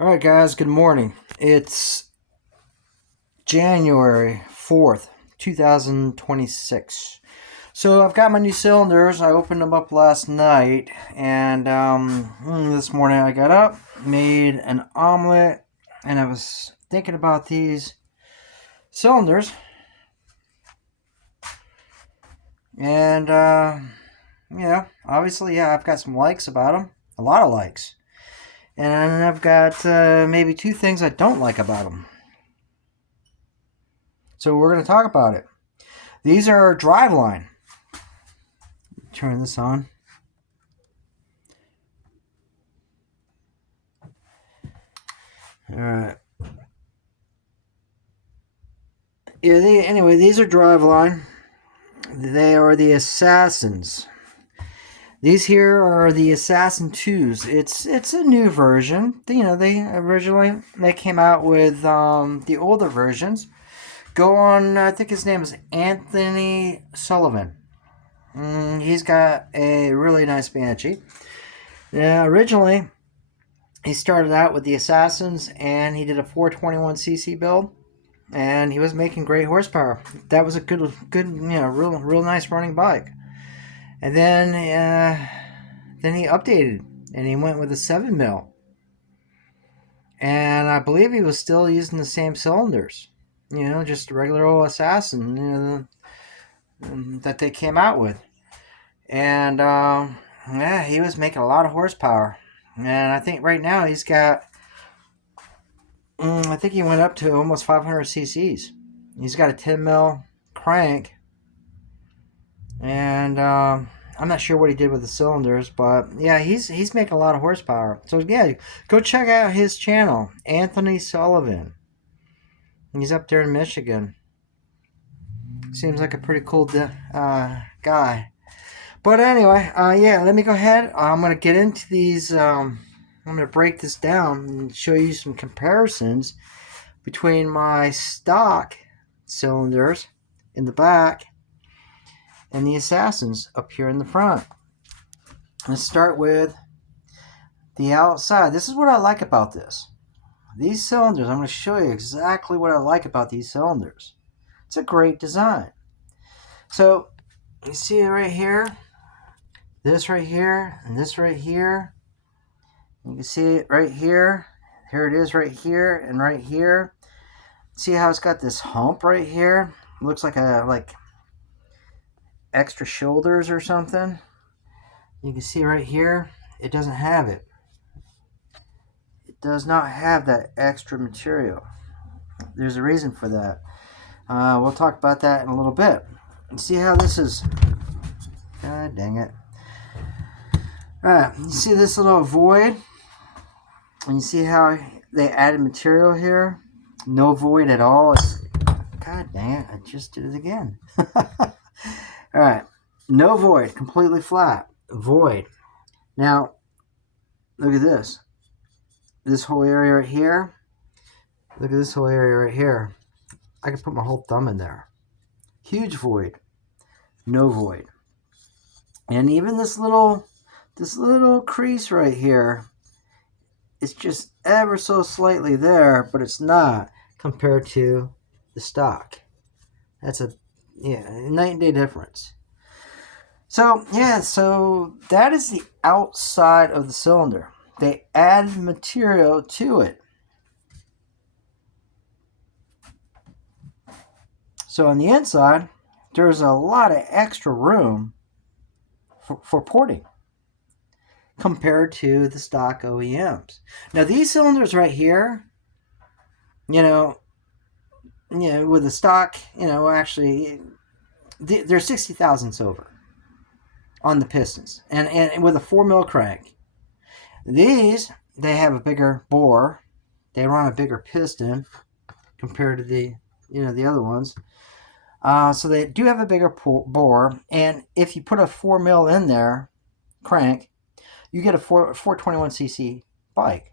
Alright guys, good morning. It's January 4th, 2026. So I've got my new cylinders. I opened them up last night, and this morning I got up, made an omelet, and I was thinking about these cylinders. And obviously, I've got some likes about them. A lot of likes. And I've got maybe two things I don't like about them. So we're going to talk about it. These are Driveline. Turn this on. All right. Yeah. Anyway, these are Driveline. They are the Assassins. These here are the Assassin 2s. It's a new version. They came out with the older versions. Go on. I think his name is Anthony Sullivan. He's got a really nice Banshee. Yeah, originally, he started out with the Assassins, and he did a 421cc build, and he was making great horsepower. That was a good, real nice running bike. And then he updated, and he went with a 7 mil. And I believe he was still using the same cylinders, just a regular old Assassin, that they came out with. And he was making a lot of horsepower. And I think right now he's got, I think he went up to almost 500 cc's. He's got a 10 mil crank. And I'm not sure what he did with the cylinders, but yeah, he's making a lot of horsepower. So yeah, go check out his channel, Anthony Sullivan. He's up there in Michigan. Seems like a pretty cool guy. But anyway, let me go ahead. I'm going to get into these. I'm going to break this down and show you some comparisons between my stock cylinders in the back and the Assassins up here in the front. Let's start with the outside. This is what I like about this. These cylinders, I'm going to show you exactly what I like about these cylinders. It's a great design. So, you see it right here, this right here, and this right here. You can see it right here. Here it is right here and right here. See how it's got this hump right here? It looks like extra shoulders or something. You can see right here, it doesn't have it. It does not have that extra material. There's a reason for that. We'll talk about that in a little bit. And see how this is. God dang it. Alright, you see this little void? And you see how they added material here? No void at all. God dang it, I just did it again. Alright, no void, completely flat. Void. Now, look at this. This whole area right here. Look at this whole area right here. I can put my whole thumb in there. Huge void. No void. And even this little crease right here, it's just ever so slightly there, but it's not compared to the stock. That's a night and day difference. So that is the outside of the cylinder. They added material to it. So on the inside, there's a lot of extra room for porting compared to the stock OEMs. Now these cylinders right here, with the stock, actually, they're 60 thousandths over on the pistons, and with a 4 mil crank. These, they have a bigger bore. They run a bigger piston compared to the other ones. So they do have a bigger bore, and if you put a 4 mil in there, crank, you get a 421cc bike.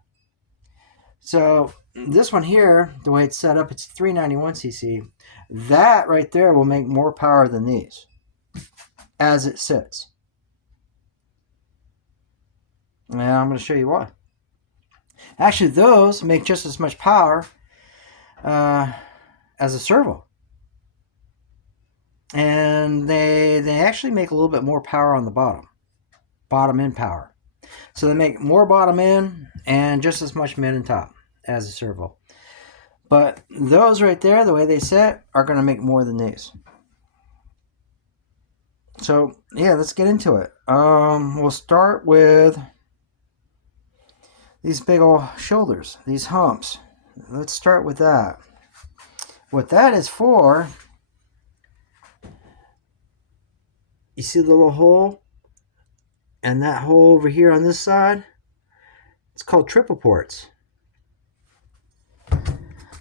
So this one here, the way it's set up, it's 391cc. That right there will make more power than these as it sits. And I'm going to show you why. Actually, those make just as much power as a servo. And they actually make a little bit more power on the bottom end power. So they make more bottom end and just as much mid and top as a servo. But those right there, the way they sit, are going to make more than these. So yeah, let's get into it. We'll start with these big old shoulders, these humps. Let's start with that. What that is for, you see the little hole? And that hole over here on this side, it's called triple ports.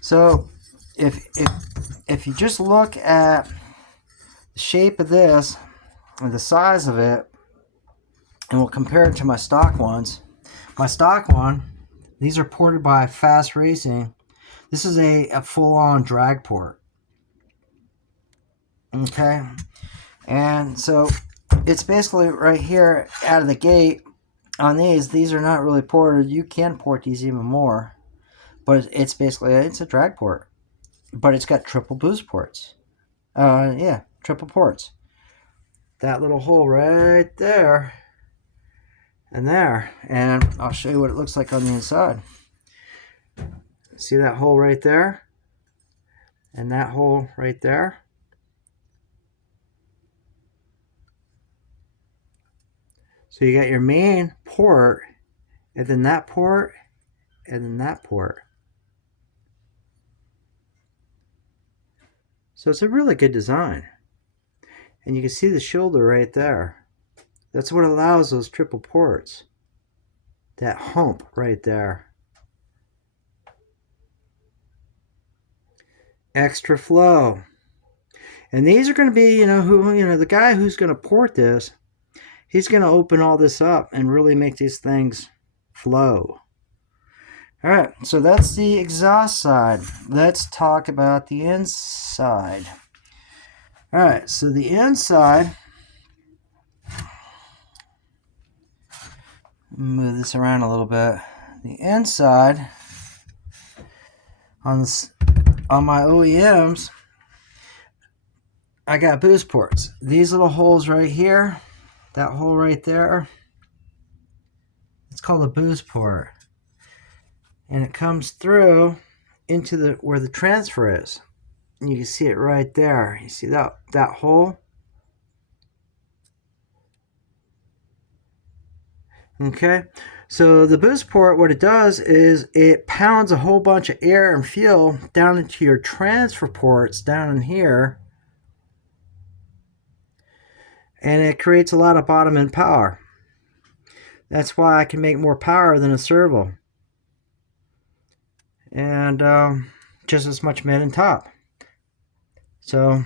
So if you just look at the shape of this and the size of it, and we'll compare it to my stock ones. My stock one, these are ported by Fast Racing. This is a full-on drag port. Okay, and so it's basically right here out of the gate on these. These are not really ported. You can port these even more, but it's basically, it's a drag port, but it's got triple boost ports. Yeah, triple ports. That little hole right there and there, and I'll show you what it looks like on the inside. See that hole right there and that hole right there? So you got your main port, and then that port, and then that port. So it's a really good design. And you can see the shoulder right there. That's what allows those triple ports. That hump right there. Extra flow. And these are going to be, the guy who's going to port this, he's going to open all this up and really make these things flow. All right, so that's the exhaust side. Let's talk about the inside. All right, so the inside, move this around a little bit. The inside on my OEMs, I got boost ports. These little holes right here, that hole right there, it's called a boost port. And it comes through into where the transfer is. And you can see it right there. You see that hole? Okay, so the boost port, what it does is it pounds a whole bunch of air and fuel down into your transfer ports down in here, and it creates a lot of bottom end power. That's why I can make more power than a servo, and just as much mid and top. So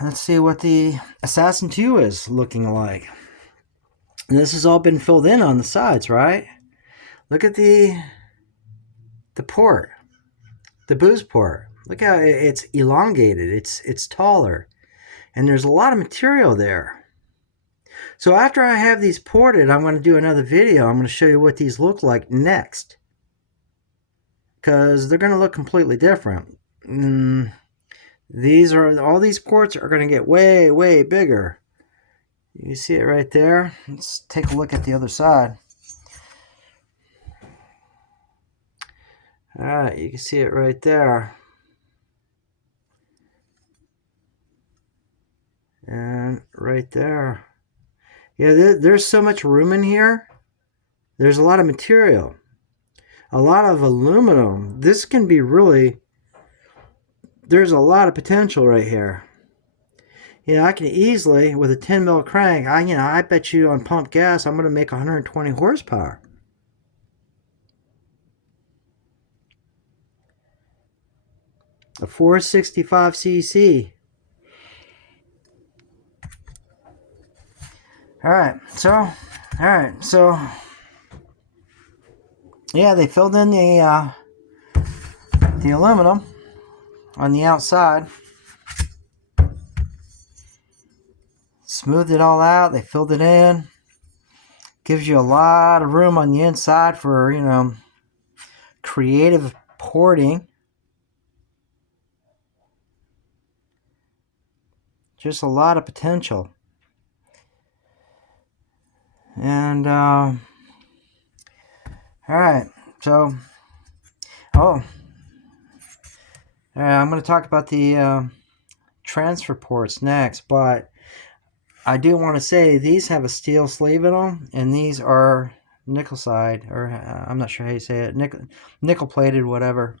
let's see what the Assassin 2 is looking like. And this has all been filled in on the sides, right? Look at the port, the boost port. Look how it's elongated. It's taller, and there's a lot of material there. So after I have these ported, I'm going to do another video. I'm going to show you what these look like next, because they're going to look completely different. All these ports are going to get way, way bigger. You see it right there. Let's take a look at the other side. All right, you can see it right there. And right there. Yeah, there's so much room in here. There's a lot of material. A lot of aluminum. This can be really... There's a lot of potential right here. I can easily, with a 10 mil crank, I bet you on pump gas, I'm going to make 120 horsepower. A 465 cc. All right, so yeah, they filled in the aluminum on the outside. smoothed it all out. They filled it in. Gives you a lot of room on the inside for, you know, creative porting. Just a lot of potential. And, all right. So, I'm going to talk about the transfer ports next, but I do want to say these have a steel sleeve in them, and these are nickel side, or I'm not sure how you say it, nickel plated, whatever.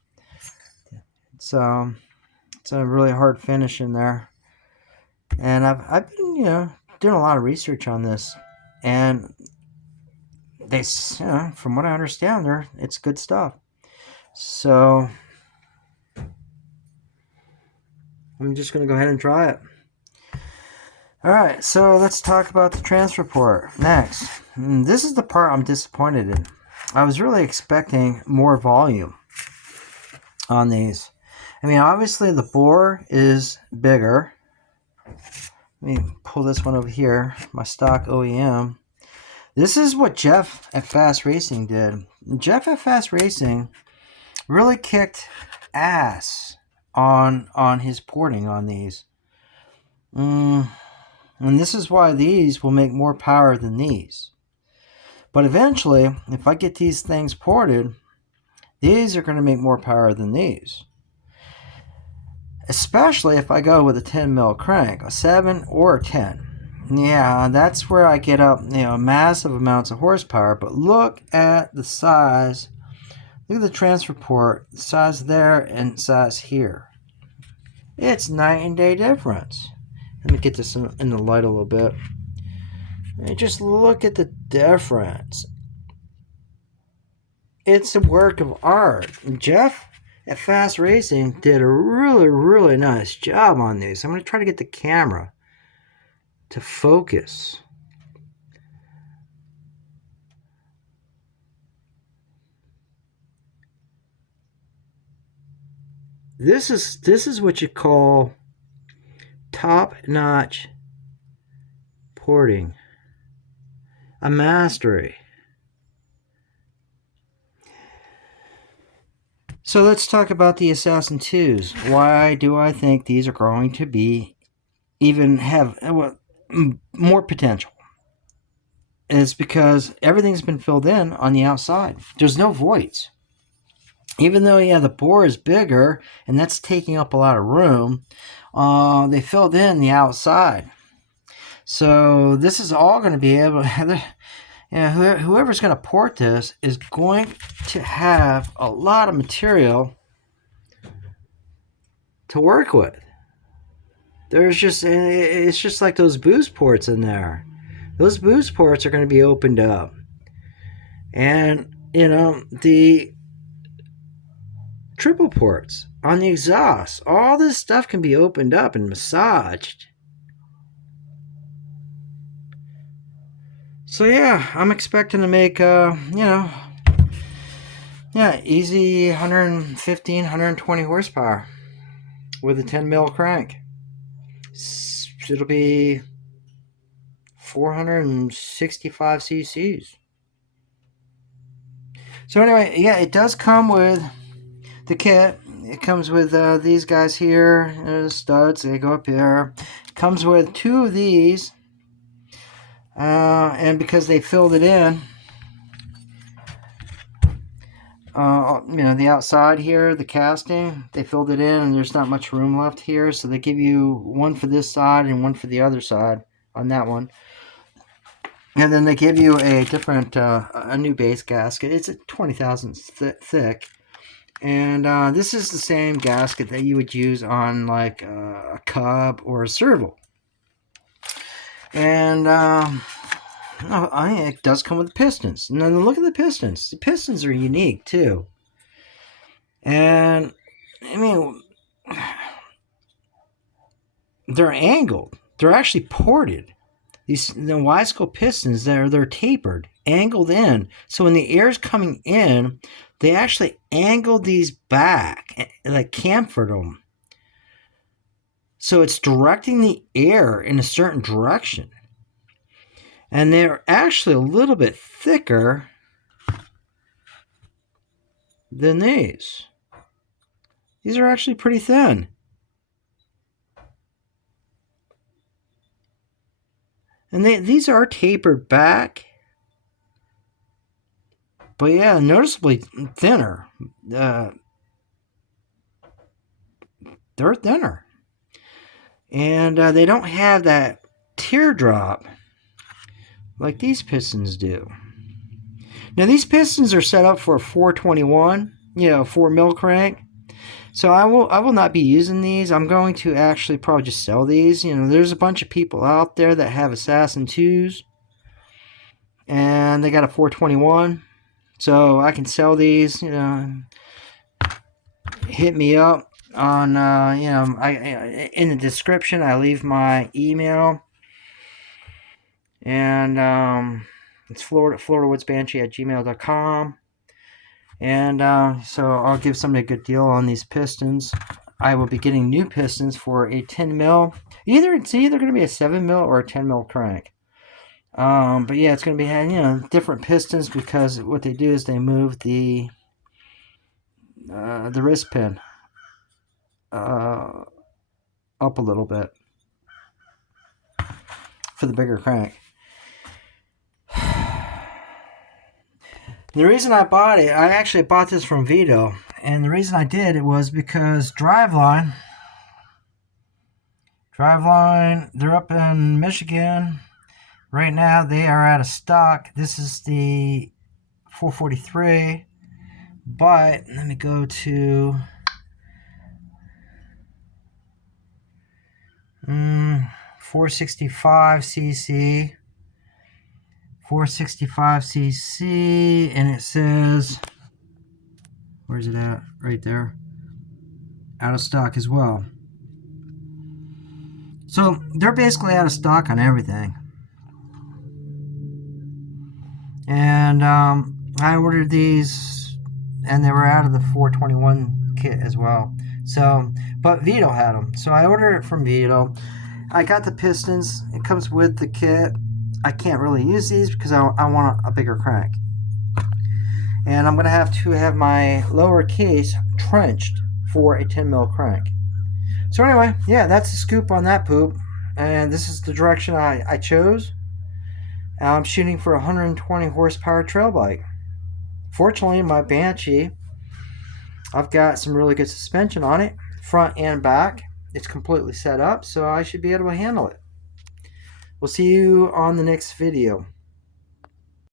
It's a really hard finish in there, and I've been, you know, doing a lot of research on this, and they, you know, from what I understand, it's good stuff. So I'm just going to go ahead and try it. Alright, so let's talk about the transfer port next. This is the part I'm disappointed in. I was really expecting more volume on these. I mean, obviously the bore is bigger. Let me pull this one over here, my stock OEM. This is what Jeff at Fast Racing did. Jeff at Fast Racing really kicked ass on his porting on these. And this is why these will make more power than these. But eventually, if I get these things ported, these are going to make more power than these. Especially if I go with a 10 mil crank, a 7 or a 10. Yeah, that's where I get up, you know, massive amounts of horsepower. But look at the size. Look at the transfer port, the size there and size here. It's night and day difference. Let me get this in the light a little bit. And just look at the difference. It's a work of art. Jeff at Fast Racing did a really, really nice job on these. I'm going to try to get the camera to focus. This is what you call top-notch porting. A mastery. So let's talk about the Assassin 2s. Why do I think these are going to be even have more potential? Is because everything's been filled in on the outside. There's no voids. Even though, yeah, the bore is bigger, and that's taking up a lot of room, they filled in the outside. So this is all going to be able to, you know, whoever's going to port this is going to have a lot of material to work with. It's just like those boost ports in there. Those boost ports are going to be opened up. And, you know, the triple ports on the exhaust, all this stuff can be opened up and massaged. So yeah, I'm expecting to make easy 115, 120 horsepower with a 10 mil crank. It'll be 465 cc's. So anyway, yeah, it does come with the kit. It comes with these guys here, studs. They go up here. It comes with 2 of these, and because they filled it in, you know, the outside here, the casting, they filled it in, and there's not much room left here. So they give you one for this side and one for the other side on that one. And then they give you a different, a new base gasket. It's a 20 thousandths thick. And this is the same gasket that you would use on like a Cub or a Serval. And I think it does come with pistons. Now look at the pistons. The pistons are unique too. And I mean, they're angled. They're actually ported. These Wiseco pistons, they're tapered, angled in. So when the air's coming in, they actually angle these back, like chamfered them. So it's directing the air in a certain direction. And they're actually a little bit thicker than these. These are actually pretty thin. And these are tapered back. But yeah, noticeably thinner. They're thinner. And they don't have that teardrop like these pistons do. Now these pistons are set up for a 421, 4 mil crank. So I will not be using these. I'm going to actually probably just sell these. There's a bunch of people out there that have Assassin 2s. And they got a 421. So I can sell these, hit me up on, in the description I leave my email. And it's Floridawoodsbanshee@gmail.com. And so I'll give somebody a good deal on these pistons. I will be getting new pistons for a 10 mil. It's either going to be a 7 mil or a 10 mil crank. But yeah, it's going to be different pistons, because what they do is they move the wrist pin up a little bit for the bigger crank. The reason I bought it, I actually bought this from Vito, and the reason I did it was because Driveline, they're up in Michigan. Right now they are out of stock. This is the 443, but let me go to 465cc. 465cc, and it says, where's it at? Right there. Out of stock as well. So they're basically out of stock on everything. And I ordered these, and they were out of the 421 kit as well. So, but Vito had them, so I ordered it from Vito. I got the pistons. It comes with the kit. I can't really use these because I want a bigger crank. And I'm going to have my lower case trenched for a 10 mil crank. So anyway, yeah, that's the scoop on that poop. And this is the direction I chose. I'm shooting for a 120 horsepower trail bike. Fortunately, my Banshee, I've got some really good suspension on it, front and back. It's completely set up, so I should be able to handle it. We'll see you on the next video.